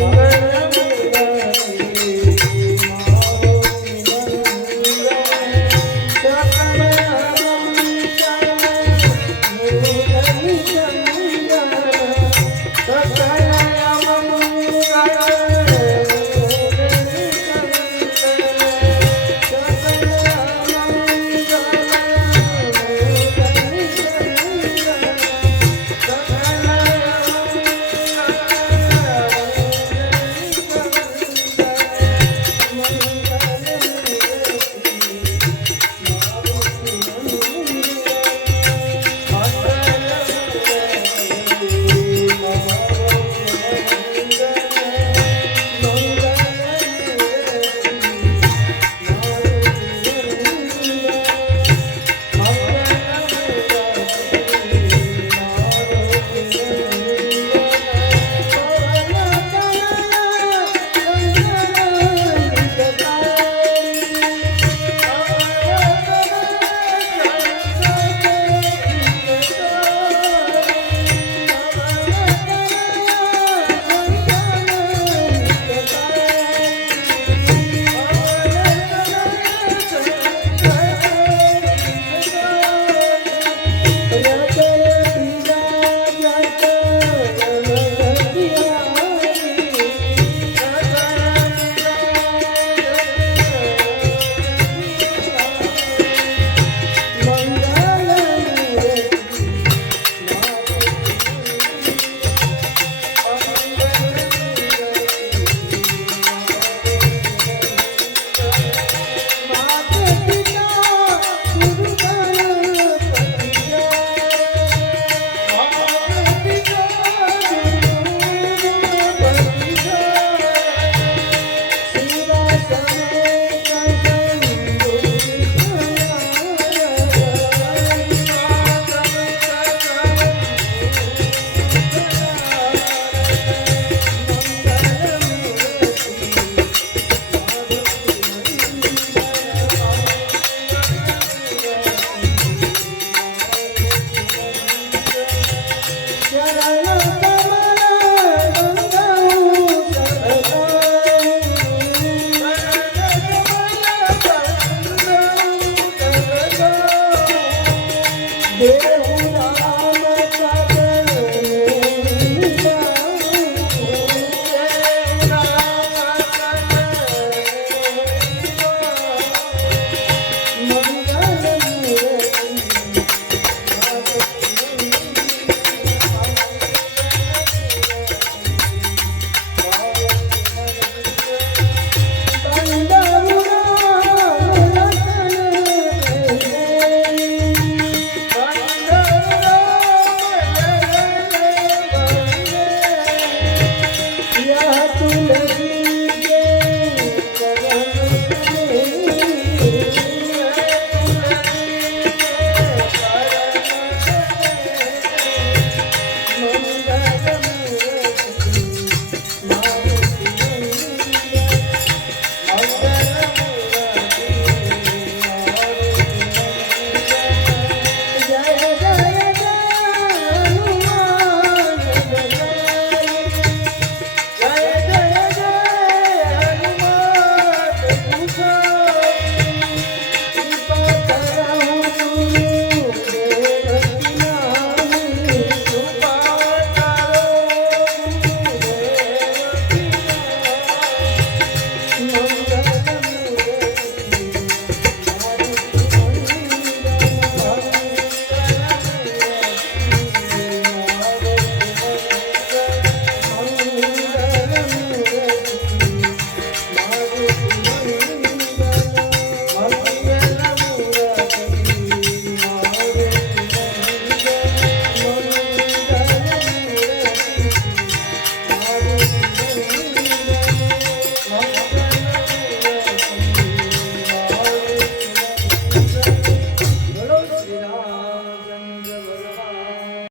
Amen. Yeah. 今